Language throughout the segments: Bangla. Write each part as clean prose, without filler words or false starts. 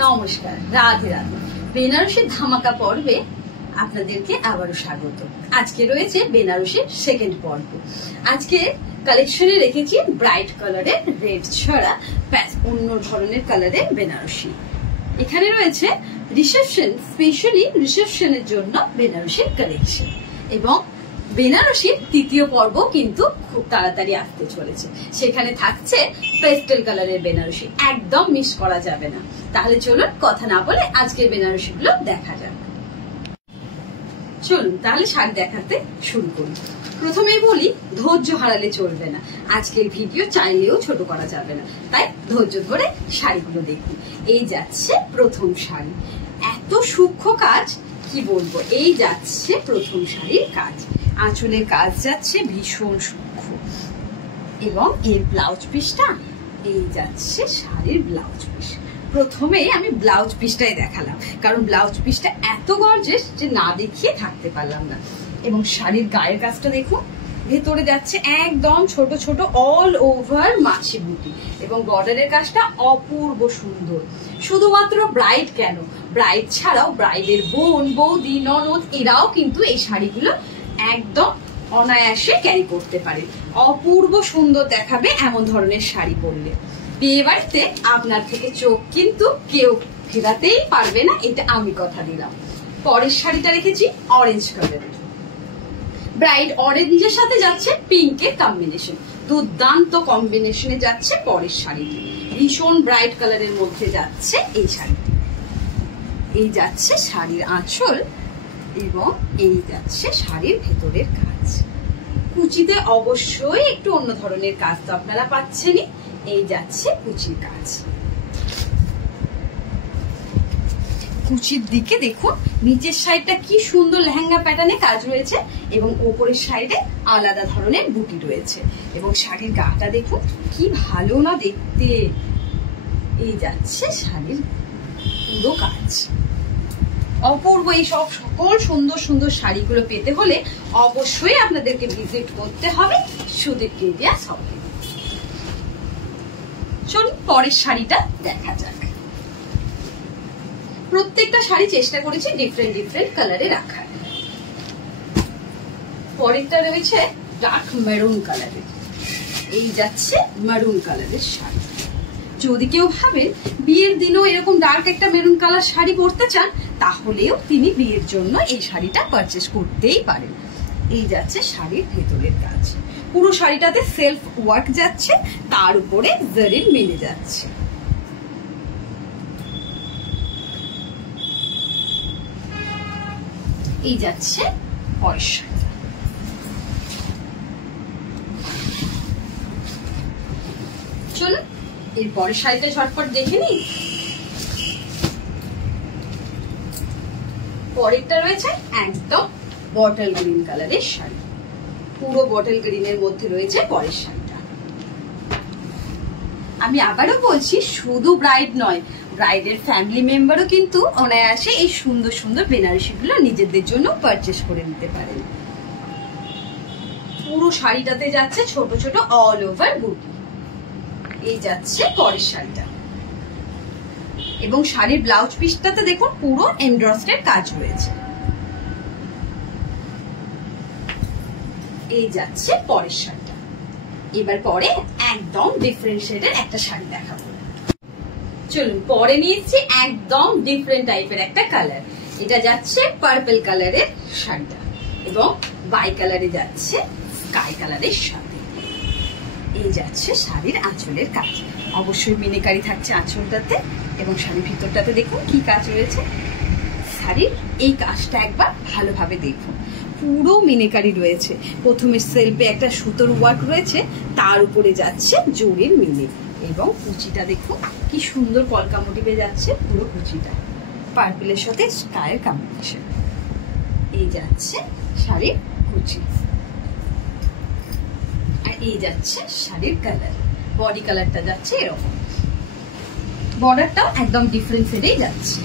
নমস্কার, রাধে রাধে। বেনারসি ধামাকা পর্বে আপনাদেরকে আবারও স্বাগত। আজকে রয়েছে বেনারসির সেকেন্ড পর্ব। আজকে কালেকশনে রেখেছি ব্রাইট কালারের রেড ছড়া অন্য ধরনের কালারের বেনারসি। এখানে রয়েছে রিসেপশন, স্পেশালি রিসেপশনের জন্য বেনারসির কালেকশন, এবং বেনারসির তৃতীয় পর্ব কিন্তু খুব তাড়াতাড়ি আসতে চলেছে। সেখানে থাকছে পেস্টেল কালারের বেনারসি, একদম মিস করা যাবে না। তাহলে চলুন কথা না বলে আজকের বেনারসি গুলো দেখা যাক। চলুন তাহলে শাড়ি দেখাতে শুরু করি। প্রথমেই বলি, ধৈর্য হারালে চলবে না। আজকের ভিডিও চাইলেও ছোট করা যাবে না, তাই ধৈর্য ধরে শাড়িগুলো দেখুন। এই যাচ্ছে প্রথম শাড়ি, এত সূক্ষ্ম কাজ কি বলবো। এই যাচ্ছে প্রথম শাড়ির কাজ, আঁচলের কাজ যাচ্ছে ভীষণ সূক্ষ্ম, এবং এর ব্লাউজ পিসটা এই যাচ্ছে শাড়ির ব্লাউজ পিস। প্রথমে আমি ব্লাউজ পিসটাই দেখালাম, কারণ ব্লাউজ পিসটা এত গর্জিয়াস যে না দেখিয়ে থাকতে পারলাম না। এবং শাড়ির গায়ের কাজটা দেখুন, ভেতরে যাচ্ছে একদম ছোট ছোট অল ওভার মাছি বুটি, এবং বর্ডারের কাজটা অপূর্ব সুন্দর। শুধুমাত্র ব্রাইড কেন, ব্রাইড ছাড়াও ব্রাইডের বোন, বৌদি, ননদ এরাও কিন্তু এই শাড়িগুলো একদম অনায়াসে ক্যারি করতে পারে। অপূর্ব সুন্দর দেখাবে এমন ধরনের শাড়ি পরলে। বিয়ে বাড়িতে আপনার থেকে চোখ কিন্তু কেউ ফেরাতেই পারবে না, এটা আমি কথা দিলাম। পরের শাড়িটা রেখেছি অরেঞ্জ কালারের। ব্রাইড অরেঞ্জের সাথে যাচ্ছে পিঙ্কের কম্বিনেশন, দুর্দান্ত কম্বিনেশনে যাচ্ছে পরের শাড়িটি। ভীষণ ব্রাইট কালারের মধ্যে যাচ্ছে এই শাড়িটি। এই যাচ্ছে শাড়ির আঁচল, এবং এই যাচ্ছে শাড়ির ভেতরের কাজ। কুচিতে অবশ্যই একটু অন্য ধরনের কাজ তো আপনারা পাচ্ছেনই। এই যাচ্ছে কুচির কাজ। কুচির দিকে দেখুন, নিচের সাইডটা কি সুন্দর লেহেঙ্গা প্যাটার্নে কাজ রয়েছে, এবং ওপরের সাইডে আলাদা ধরনের বুটি রয়েছে, এবং শাড়ির গাটা দেখুন কি ভালো না দেখতে। এই যাচ্ছে শাড়ির পুরো কাজ। অপূর্ব এই সব সকল সুন্দর সুন্দর শাড়িগুলো পেতে হলে অবশ্যই আপনাদেরকে ভিজিট করতে হবে সুদীপ ইন্ডিয়া শপে। চলুন পরের শাড়িটা দেখা যাক। প্রত্যেকটা শাড়ি চেষ্টা করেছি ডিফারেন্ট ডিফারেন্ট কালারে রাখার। পরেরটা রয়েছে ডার্ক মেরুন কালারের। এই যাচ্ছে মেরুন কালারের শাড়ি। যদি কেউ ভাবেন বিয়ের দিনও এরকম ডার্ক একটা মেরুন কালার শাড়ি পরতে চান, তাহলেও তিনি বিয়ের জন্য এই শাড়িটা পারচেস করতেই পারেন। এই যাচ্ছে শাড়ির ভেতরের কাজ। পুরো শাড়িটাতে সেলফ ওয়ার্ক যাচ্ছে, তার উপরে জারির মিলে যাচ্ছে। এই যাচ্ছে পরের শাড়ি। চলুন এর পরের শাড়িটা ঝটপট দেখে নিই। পরেরটা রয়েছে একদম বটল গ্রিন কালারের শাড়ি। পুরো বটল গ্রিনের মধ্যে রয়েছে পরের শাড়িটা। আমি আবারও বলছি, শুধু ব্রাইড নয়, ব্রাইডের ফ্যামিলি মেম্বারও কিন্তু অনায়াসে এই সুন্দর সুন্দর বেনারসি গুলো নিজেদের জন্য পারচেস করে নিতে পারেন। পুরো শাড়িটাতে যাচ্ছে ছোট ছোট অল ওভার বুটি। এই যাচ্ছে পরের শাড়িটা, এবং শাড়ির ব্লাউজ পিসটাতে দেখুন পুরো এমব্রয়ডারির কাজ রয়েছে। এই যাচ্ছে পরের শাড়িটা। এবার পরে একদম ডিফারেন্ট শেডের একটা শাড়ি দেখাবো। চলুন পরে নিয়েছি একদম ডিফারেন্ট টাইপের একটা কালার। এটা যাচ্ছে পার্পল কালারের শাড়িটা, এবং বাই কালারে যাচ্ছে স্কাই কালারের শাড়ি। এই যাচ্ছে শাড়ির আঁচলের কাজ। অবশ্যই মিনেকারি থাকছে আঁচলটাতে, এবং শাড়ির ভিতরটাতে দেখুন কি কাজ রয়েছে। শাড়ির এই কাজটা একবার ভালোভাবে দেখুন, পুরো মিনেকারি রয়েছে। প্রথমে সেলফে একটা সুতোর ওয়ার্ক রয়েছে, তার উপরে যাচ্ছে জরির মিনে, এবং কুচিটা দেখুন কি সুন্দর কলকা মোটিভে যাচ্ছে পুরো কুচিটা, পার্পলের সাথে স্কাইয়ের কম্বিনেশন। এই যাচ্ছে শাড়ির কুচি, আর এই যাচ্ছে শাড়ির কালার। বডি কালারটা যাচ্ছে এরকম, বর্ডারটাও একদম ডিফারেন্ট শেডেই যাচ্ছে,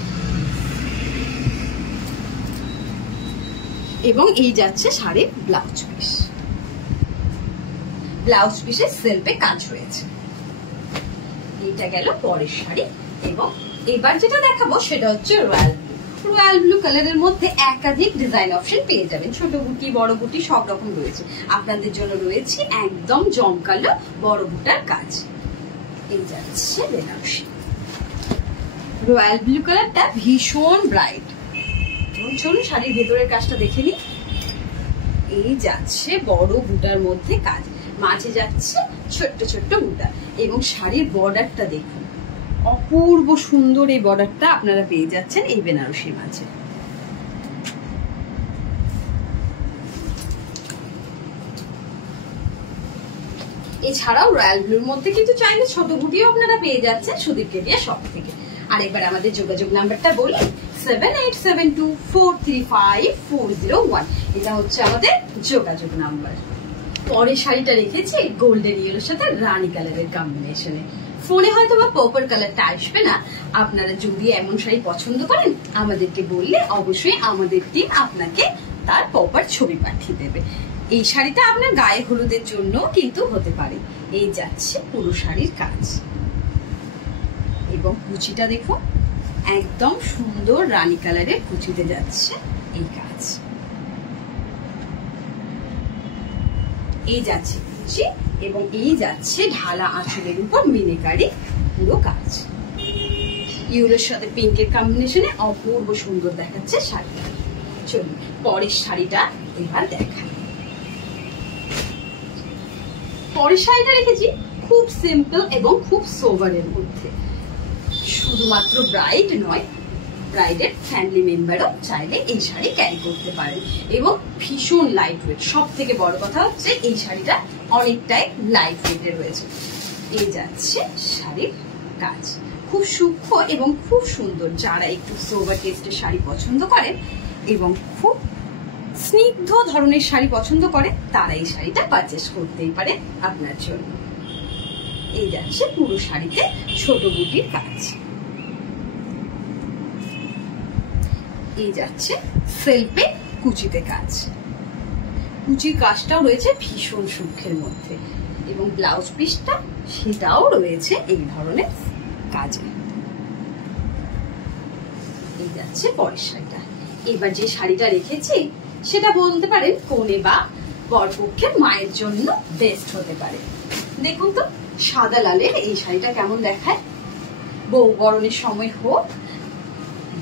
এবং এই যাচ্ছে শাড়ির ব্লাউজ পিস। ব্লাউজ পিসে সেলফে কাজ রয়েছে। এইটা গেল পরের শাড়ি, এবং এবার যেটা দেখাবো সেটা হচ্ছে রয়্যাল ব্লু কালারের মধ্যে একাধিক ডিজাইন অপশন পেয়ে যাবেন। ছোট বুটি বড় বুটি সব রকম রয়েছে। আপনাদের জন্য রয়েছে একদম জমকালো বড় বুটার কাজ। এই যাচ্ছে বেনারসি। রয়্যাল ব্লু কালারটা ভীষণ ব্রাইট। চলুন শাড়ির ভেতরের কাজটা দেখে নিই। এই যাচ্ছে বড় বুটার মধ্যে কাজ, মাঝে যাচ্ছে ছোট্ট ছোট্ট বুটা এবং শাড়ির বর্ডারটা দেখুন, অপূর্ব সুন্দর এই বর্ডারটা আপনারা পেয়ে যাচ্ছেন এই বেনারসির মাঝে। এছাড়াও রয়্যাল ব্লুর মধ্যে কিন্তু চাইলে ছোট বুটিও আপনারা পেয়ে যাচ্ছেন সুদীপ কেটিয়া শপ থেকে। আর এবার আমাদের যোগাযোগ নাম্বারটা বলি 7872435401। এটা হচ্ছে আমাদের যোগাযোগ নাম্বার। পরের শাড়িটা রেখেছি গোল্ডেন ইয়েলোর সাথে রানী কালারের কম্বিনেশনে। ফোনে হয়তো বা পার্পল কালারটা আসবে না। আপনারা যদি এমন শাড়ি পছন্দ করেন আমাদেরকে বললে অবশ্যই আমাদের টিম আপনাকে তার প্রপার ছবি পাঠিয়ে দেবে। এই শাড়িটা আপনার গায়ে হলুদের জন্য কিন্তু হতে পারে। এই যাচ্ছে পুরো শাড়ির কাজ এবং কুচিটা দেখুন, একদম সুন্দর রানী কালারের কুচিতে যাচ্ছে এই কাজ। এই যাচ্ছে কুচি এবং এই যাচ্ছে ঢালা আঁচলের উপর মিনেকারি পুরো কাজ। ইউলোর সাথে পিঙ্কের কম্বিনেশনে অপূর্ব সুন্দর দেখাচ্ছে শাড়িটা। চলুন পরের শাড়িটা এবার দেখাই। পরের শাড়িটা রেখেছি খুব সিম্পল এবং খুব সোভারের মধ্যে। শুধুমাত্র ব্রাইড নয়, ব্রাইডের ফ্যামিলি মেম্বারও চাইলে এই শাড়ি ক্যারি করতে পারেন এবং ভীষণ লাইট ওয়েট। সব থেকে বড় কথা হচ্ছে এই শাড়িটা অনেকটাই লাইট ওয়েটে রয়েছে। এই যাচ্ছে শাড়ির কাজ, খুব সূক্ষ্ম এবং খুব সুন্দর। যারা একটু সোভার টেস্টের শাড়ি পছন্দ করেন এবং খুব স্নিগ্ধ ধরনের শাড়ি পছন্দ করে তারা এই শাড়িটা পারচেস করতেই পারে আপনার জন্য। এই যাচ্ছে পুরো শাড়িতে ছোট বুটির কাজ। এই যাচ্ছে সেলফে কুচিতে কাজ। কুচির কাজটাও রয়েছে ভীষণ সূক্ষ্মের মধ্যে এবং ব্লাউজ পিসটা সেটাও রয়েছে এই ধরনের কাজে। এই যাচ্ছে পরের শাড়িটা। এবার যে শাড়িটা রেখেছি সেটা বলতে পারেন কনে বা বরপক্ষের মায়ের জন্য বেস্ট হতে পারে। দেখুন তো সাদা লালের এই শাড়িটা কেমন দেখায়। বউ বরণের সময় হোক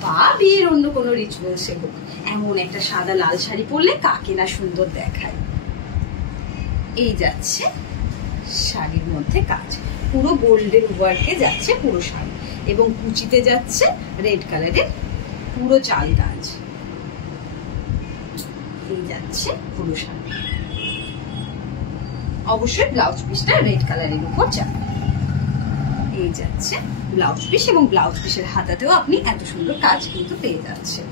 বা বিয়ের অন্য কোনো রিচুয়ালসে হোক, এমন একটা সাদা লাল শাড়ি পরলে কাকে না সুন্দর দেখায়। এই যাচ্ছে শাড়ির মধ্যে কাজ, পুরো গোল্ডেন ওয়ার্কে যাচ্ছে পুরো শাড়ি এবং কুচিতে যাচ্ছে রেড কালারের পুরো চাল কাজ। এই যাচ্ছে পুরো শাড়ি। অবশ্যই ব্লাউজ পিসটা রেড কালারের উপর যাবে। এই যাচ্ছে ব্লাউজ পিস এবং ব্লাউজ পিসের হাতাতেও আপনি এত সুন্দর কাজ কিন্তু পেয়ে যাচ্ছেন।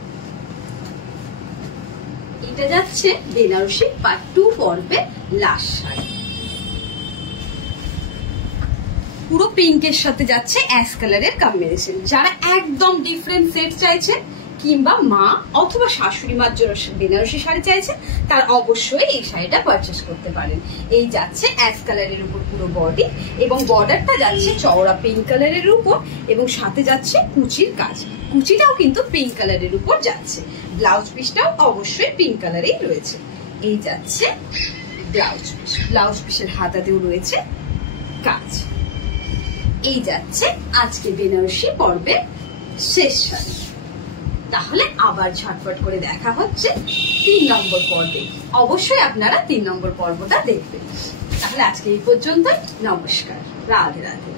এটা যাচ্ছে বেনারসি পার্ট 2 পর্বে লাস্ট শাড়ি। পুরো পিঙ্কের সাথে যাচ্ছে অ্যাশ কালারের কম্বিনেশন। যারা একদম ডিফারেন্ট সেট চাইছে কিংবা মা অথবা শাশুড়ি মার জন্য বেনারসি শাড়ি চাইছেন তার অবশ্যই এই শাড়িটা পারচেস করতে পারেন। এই যাচ্ছে অ্যাশ কালারের উপর পুরো বডি এবং বর্ডারটা যাচ্ছে চওড়া পিঙ্ক কালারের উপর এবং সাথে যাচ্ছে কুচির কাজ। কুচিটাও কিন্তু পিঙ্ক কালারের উপর যাচ্ছে। ব্লাউজ পিসটাও অবশ্যই পিঙ্ক কালারেই রয়েছে। এই যাচ্ছে ব্লাউজ পিস, ব্লাউজ পিসের হাতাতেও রয়েছে কাজ। এই যাচ্ছে আজকে বেনারসি পর্বে শেষ শাড়ি। তাহলে আবার ঝটপট করে দেখা হচ্ছে 3 নম্বর পর্বে। অবশ্যই আপনারা 3 নম্বর পর্বটা দেখবেন। তাহলে আজকে এই পর্যন্তই। নমস্কার, রাধে রাধে।